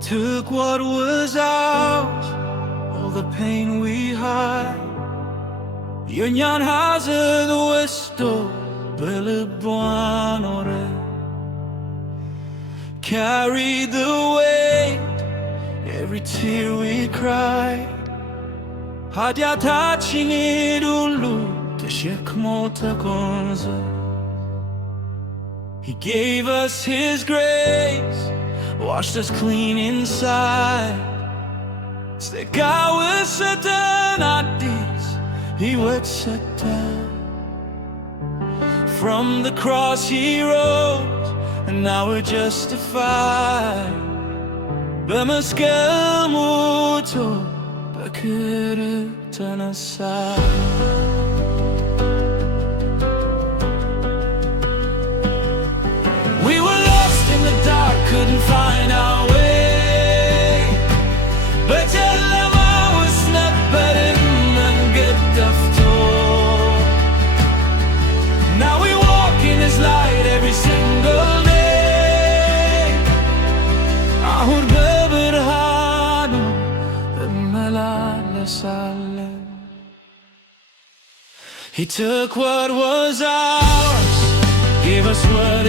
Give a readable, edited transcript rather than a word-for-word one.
took what was ours, all the pain we hide. Yun yan hazard westo belibuanore. Carry the weight, every tear we cried. ኃጢአታችን ሁሉ ተሸክሞ ተጎንዘ. He gave us His grace, washed us clean inside. ጸጋ ወሰጠን አዲስ ሕይወት ሰጠን. From the cross He rose, and now we're justified. በመስቀል ሞቶ በክብር ተነሳ. We were lost in the dark, couldn't find our way. But ጨለማ ውስጥ ነበርን መንገድ ጠፍቶ. Now we walk in His light every single day. አሁን በብርሃኑ እመላለሳለን. He took what was ours, gave us what